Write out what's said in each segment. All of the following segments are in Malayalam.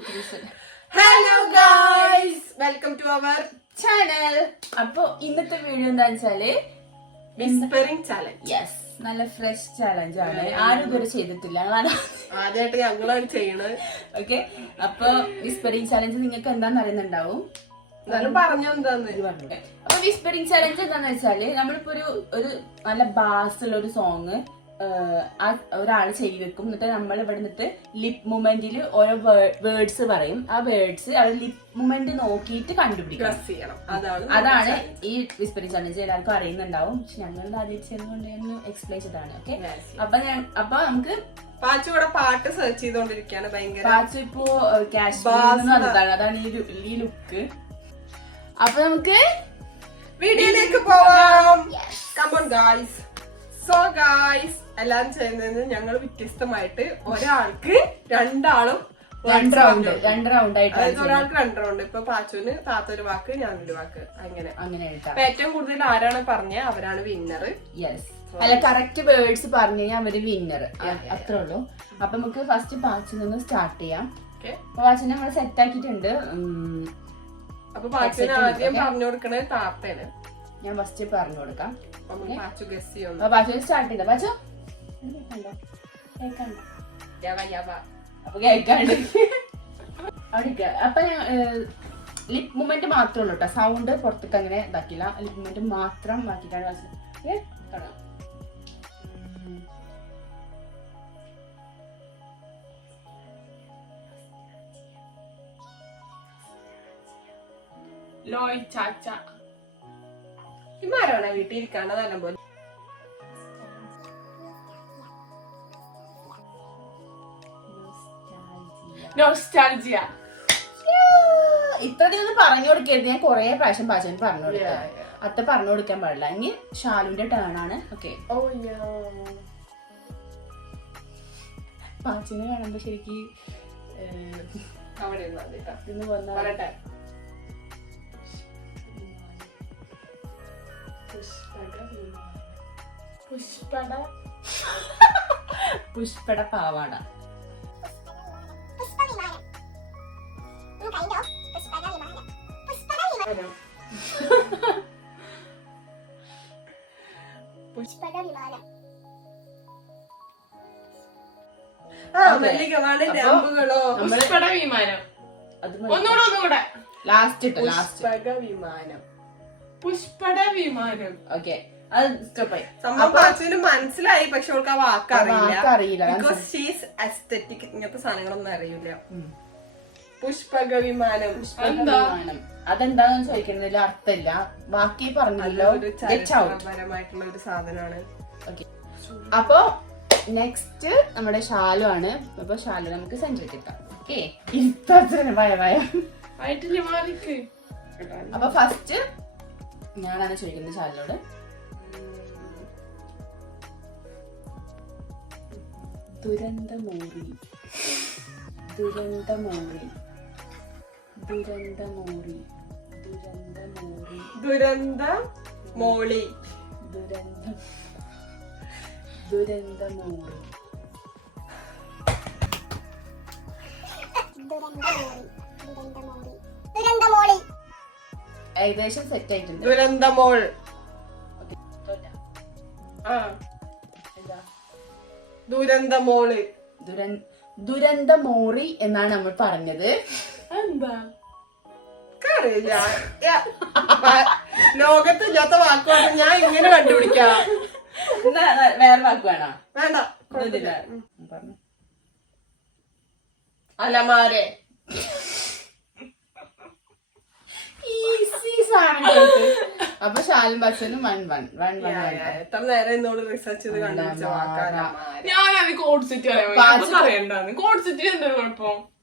Hello guys, welcome to our channel. അപ്പൊ ഇന്നത്തെ വീഡിയോ എന്താന്ന് വെച്ചാല് വിസ്പറിംഗ് ചാലഞ്ച്. യെസ്, നല്ല ഫ്രഷ് ചാലഞ്ച് ആണ്. ആരും ഇതുവരെ ചെയ്തിട്ടില്ല, ആദ്യമായിട്ട് ഞങ്ങളാണ് ചെയ്യണത്. ഓക്കെ, അപ്പൊ വിസ്പറിംഗ് ചാലഞ്ച് നിങ്ങൾക്ക് എന്താന്ന് അറിയുന്നുണ്ടാവും. പറഞ്ഞു എന്താന്ന്. അപ്പൊ വിസ്പറിംഗ് ചാലഞ്ച് എന്താന്ന് വെച്ചാല് നമ്മളിപ്പോ ഒരു നല്ല ബാസുള്ള ഒരു സോങ് ഒരാള് ചെയ്ത് വെക്കും. എന്നിട്ട് നമ്മൾ ഇവിടെ നിന്നിട്ട് ലിപ് മൂവ്മെന്റിൽ ഓരോ വേർഡ്സ് പറയും. ആ വേർഡ്സ് അവർ ലിപ് മൂവ്മെന്റ് നോക്കിയിട്ട് കണ്ടുപിടിക്കണം. അതാണ് ഈ വിസ്പറിംഗ് ചാലഞ്ച്. എല്ലാവർക്കും അറിയുന്നുണ്ടാവും, പക്ഷെ ഞങ്ങൾ ആദ്യം ചെയ്യുന്നതുകൊണ്ട് എക്സ്പ്ലെയിൻ ചെയ്തതാണ്. ഓക്കെ, അപ്പൊ നമുക്ക് പാച്ചുകൂടെ പാട്ട് സെർച്ച് ചെയ്തോണ്ടിരിക്കാണ്. ഭയങ്കര പാച്ചു ഇപ്പോ കാശ്മീരിൽ വന്നതാണ്, അതാണ് ഈ ലുക്ക്. അപ്പൊ നമുക്ക് വീഡിയോയിലേക്ക് പോവാം. Come on guys. So guys, എല്ലാം ചെയ്യുന്നത് ഞങ്ങൾ വ്യത്യസ്തമായിട്ട് ഒരാൾക്ക് രണ്ടാളും രണ്ട് റൗണ്ട് ആയിട്ട് ഒരാൾക്ക് 2 റൗണ്ട്. ഇപ്പൊ പാച്ചുവിന് താത്തൊരു വാക്ക്, ഞാനൊരു വാക്ക്, അങ്ങനെ ഏറ്റവും കൂടുതൽ ആരാണ് പറഞ്ഞ അവരാണ് വിന്നർ. യെസ്, അല്ല കറക്റ്റ് വേർഡ്സ് പറഞ്ഞു കഴിഞ്ഞാൽ അവര് വിന്നർ, അത്രേ ഉള്ളൂ. അപ്പൊ നമുക്ക് ഫസ്റ്റ് പാച്ചിൽ നിന്ന് സ്റ്റാർട്ട് ചെയ്യാം. പാച്ചിനെ നമ്മൾ സെറ്റ് ആക്കിയിട്ടുണ്ട്. അപ്പൊ പാച്ചുവിന് ആദ്യം പറഞ്ഞു കൊടുക്കണത് താത്തേന്. ഞാൻ ഫസ്റ്റ് പറഞ്ഞു കൊടുക്കാം. പാച്ചു ഗസ് ചെയ്യും. പാച്ചു സ്റ്റാർട്ട് ചെയ്ത പാച്ചു അപ്പൊ കേൾക്കാണ്ട് അവിടെ. അപ്പൊ ഞാൻ ലിപ് മൂവ്മെന്റ് മാത്രമേ ഉള്ളൂ കേട്ടോ, സൗണ്ട് പുറത്തേക്ക് അങ്ങനെ ഇതാക്കില്ല. ലിപ് മൂവ്മെന്റ് മാത്രം ബാക്കിയിട്ടാണ്. ലോയ് ചാച്ച ഇമാരാണ് വീട്ടിൽ ഇരിക്കാണ്ട് നല്ല പോലെ. ഇത്രയൊന്നും പറഞ്ഞു കൊടുക്കരുത്. ഞാൻ കൊറേ പ്രാവശ്യം പാചകം പറഞ്ഞു കൊടുക്കാം. അത്ത പറഞ്ഞു കൊടുക്കാൻ പാടില്ല. ഇനി ഷാലുവിന്റെ ടേൺ ആണ്. ഓക്കെ, പാച്ചിനെ കാണുമ്പോ ശരിക്ക് പുഷ്പട പാവാട. മനസ്സിലായി, പക്ഷെ അവൾക്ക് ആ വാക്കറിയില്ല. ഇങ്ങനത്തെ സാധനങ്ങളൊന്നും അറിയില്ല. പുഷ്പക വിമാനം അതെന്താന്ന് ചോദിക്കുന്നതിൽ അർത്ഥമില്ല. ബാക്കി പറഞ്ഞല്ലോ, പരമായിട്ടുള്ള ഒരു സാധനമാണ്. അപ്പൊ നെക്സ്റ്റ് നമ്മുടെ ഷാലു ആണ്. അപ്പൊ ഷാലു നമുക്ക് സെന്ററിൽ കിട്ടാം. അപ്പൊ ഫസ്റ്റ് ഞാനാണ് ചോദിക്കുന്നത് ഷാലിനോട്. ദുരന്തമോറി ദുരന്തമോറി ദുരന്തമോറി ദുരന്തമോറി ദുരന്തമോളി ദുരന്തമോറി ഏകദേശം സെറ്റ് ആയിട്ടുണ്ട്. ദുരന്തമോൾ. ദുരന്തമോള് ദുരന്തമോറി എന്നാണ് നമ്മൾ പറഞ്ഞത്. എന്താ അറിയില്ല, ലോകത്തില്ലാത്ത വാക്കുകൾ ഞാൻ ഇങ്ങനെ കണ്ടുപിടിക്കാം. വേറെ വാക്ക് വേണോ? വേണ്ട, അലമാരെ. അപ്പൊ ഷാലും ബച്ചനും 1-1. എത്ര നേരം എന്നോട് റിസർച്ച് ചെയ്ത് കണ്ടുപിടിച്ച വാക്കാണ്.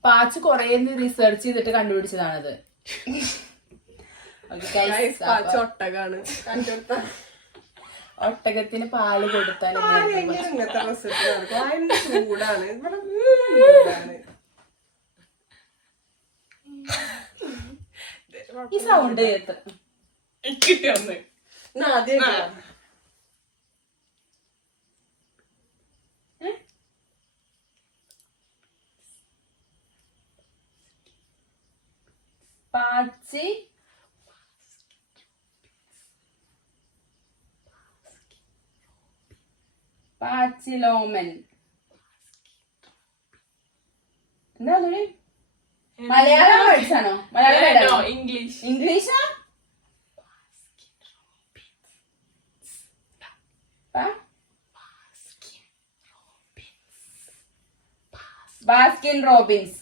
പാച്ച് കൊറേ റിസർച്ച് ചെയ്തിട്ട് കണ്ടുപിടിച്ചതാണത്. ഒട്ടകാണ്. ഒട്ടകത്തിന് പാല് കൊടുത്താൽ ഇങ്ങനത്തെ റിസർച്ച് ചൂടാണ്. ഈ സൗണ്ട് കിട്ടിയൊന്ന് ആദ്യം പാച്ചി പാച്ചിലോമൻ. എന്താ മലയാളം വേർഡ്സ് ആണോ? മലയാളം ഇംഗ്ലീഷ്. ഇംഗ്ലീഷാ? ബാസ്കിൻ റോബിൻസ്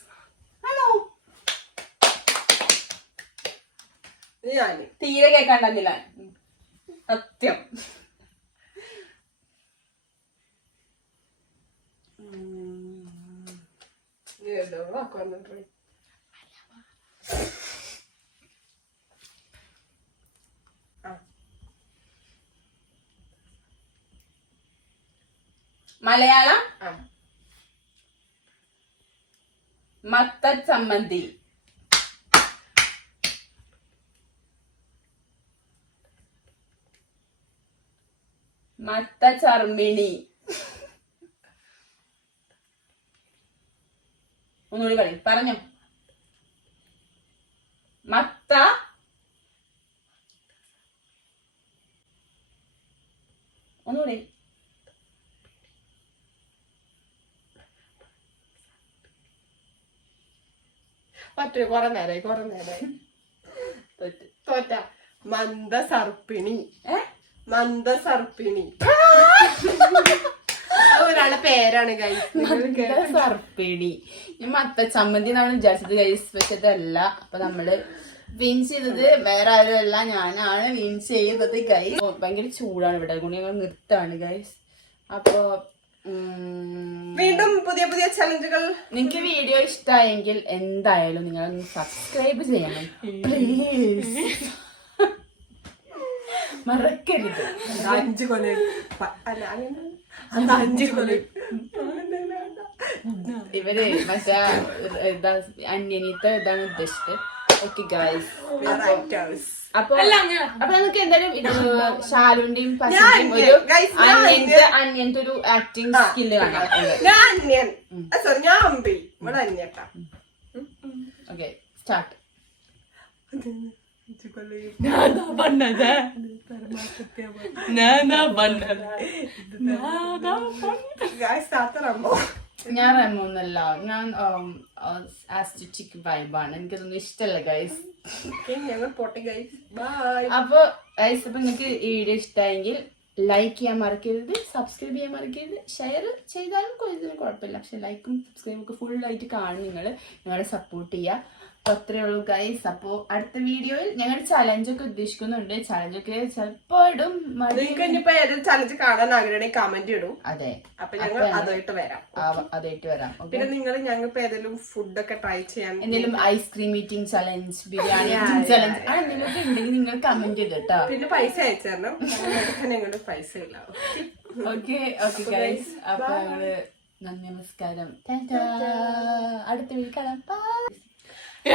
ആണോ? തീരെ കേൾക്കണ്ടെന്നില്ല സത്യം. മലയാളം മത്തച്ചമ്മന്തി. മത്തച്ചർമ്മിണി. ഒന്നുകൂടി പറഞ്ഞോ. മത്ത ഒന്നുകൂടി. പറ്റൂ. കൊറേ നേരായി തോറ്റ. മന്ദസർപ്പിണി. മന്ദസർപ്പിണി ഒരാളെ പേരാണ് സർപ്പിണി. മത്ത ചമ്മന്തി എന്നാണ് വിചാരിച്ചത് ഗൈസ്, പക്ഷെ അതല്ല. അപ്പൊ നമ്മള് വിൻ ചെയ്തത് വേറെ ആരും അല്ല, ഞാനാണ് വിൻ ചെയ്തത് ഗൈസ്. ഭയങ്കര ചൂടാണ് ഇവിടെ, അതുകൊണ്ട് ഞങ്ങൾ നിർത്താണ് ഗൈസ്. അപ്പൊ വീണ്ടും പുതിയ പുതിയ ചലഞ്ചുകൾ. നിങ്ങൾക്ക് വീഡിയോ ഇഷ്ടമായെങ്കിൽ എന്തായാലും നിങ്ങൾ സബ്സ്ക്രൈബ് ചെയ്യണം പ്ലീസ്, മറക്കരുത്. 5 കൊല്ലം ഇവര് മറ്റേ അന്യനീത്ത ഇതാണ് ഉദ്ദേശിച്ചത്. ഓക്കെ ഗൈസ്, അപ്പൊ നമുക്ക് എന്തായാലും ഷാലുന്റെയും ഒരു അന്യന്റെ ഒരു ആക്ടിങ് സ്കില്ല് കാണാം. Okay start. ഞാൻ റെമോന്നല്ല, ഞാൻ ആസ്റ്റിക് വൈബാണ്. എനിക്കതൊന്നും ഇഷ്ടമല്ല ഗൈസ്. അപ്പൊ ഗൈസ്, അപ്പൊ നിങ്ങൾക്ക് ഈ വീഡിയോ ഇഷ്ടമായെങ്കിൽ ലൈക്ക് ചെയ്യാൻ മറക്കരുത്, സബ്സ്ക്രൈബ് ചെയ്യാൻ മറക്കരുത്. ഷെയർ ചെയ്താലും കുഴപ്പമില്ല, പക്ഷെ ലൈക്കും സബ്സ്ക്രൈബും ഒക്കെ ഫുൾ ആയിട്ട് കാണും. നിങ്ങളെ സപ്പോർട്ട് ചെയ്യുക. അപ്പൊ അത്രേ ഉള്ളൂ ഗൈസ്. അപ്പൊ അടുത്ത വീഡിയോയിൽ ഞങ്ങൾ ചലഞ്ചൊക്കെ ഉദ്ദേശിക്കുന്നുണ്ട്. ചലഞ്ചൊക്കെ ചിലപ്പോ ഇടും. ചലഞ്ച് കാണാൻ ആഗ്രഹം കമന്റ് ഇടും. അതെ, അപ്പൊ ഞങ്ങൾ അതായിട്ട് വരാം. പിന്നെ നിങ്ങൾ ഞങ്ങൾക്ക് ഏതെങ്കിലും ഫുഡൊക്കെ ട്രൈ ചെയ്യാൻ, എന്തെങ്കിലും ice cream eating challenge, biryani challenge നിങ്ങൾക്ക് ഉണ്ടെങ്കിൽ നിങ്ങൾ കമന്റ് ചെയ്തിട്ടോ. പിന്നെ പൈസ അയച്ചു തരണം, ഞങ്ങളുടെ പൈസ ഇല്ല. ഓക്കെ ഗൈസ്, അപ്പൊ ഞങ്ങള് നന്ദി, നമസ്കാരം, അടുത്ത വീഡിയോ കാണാം. ബൈ.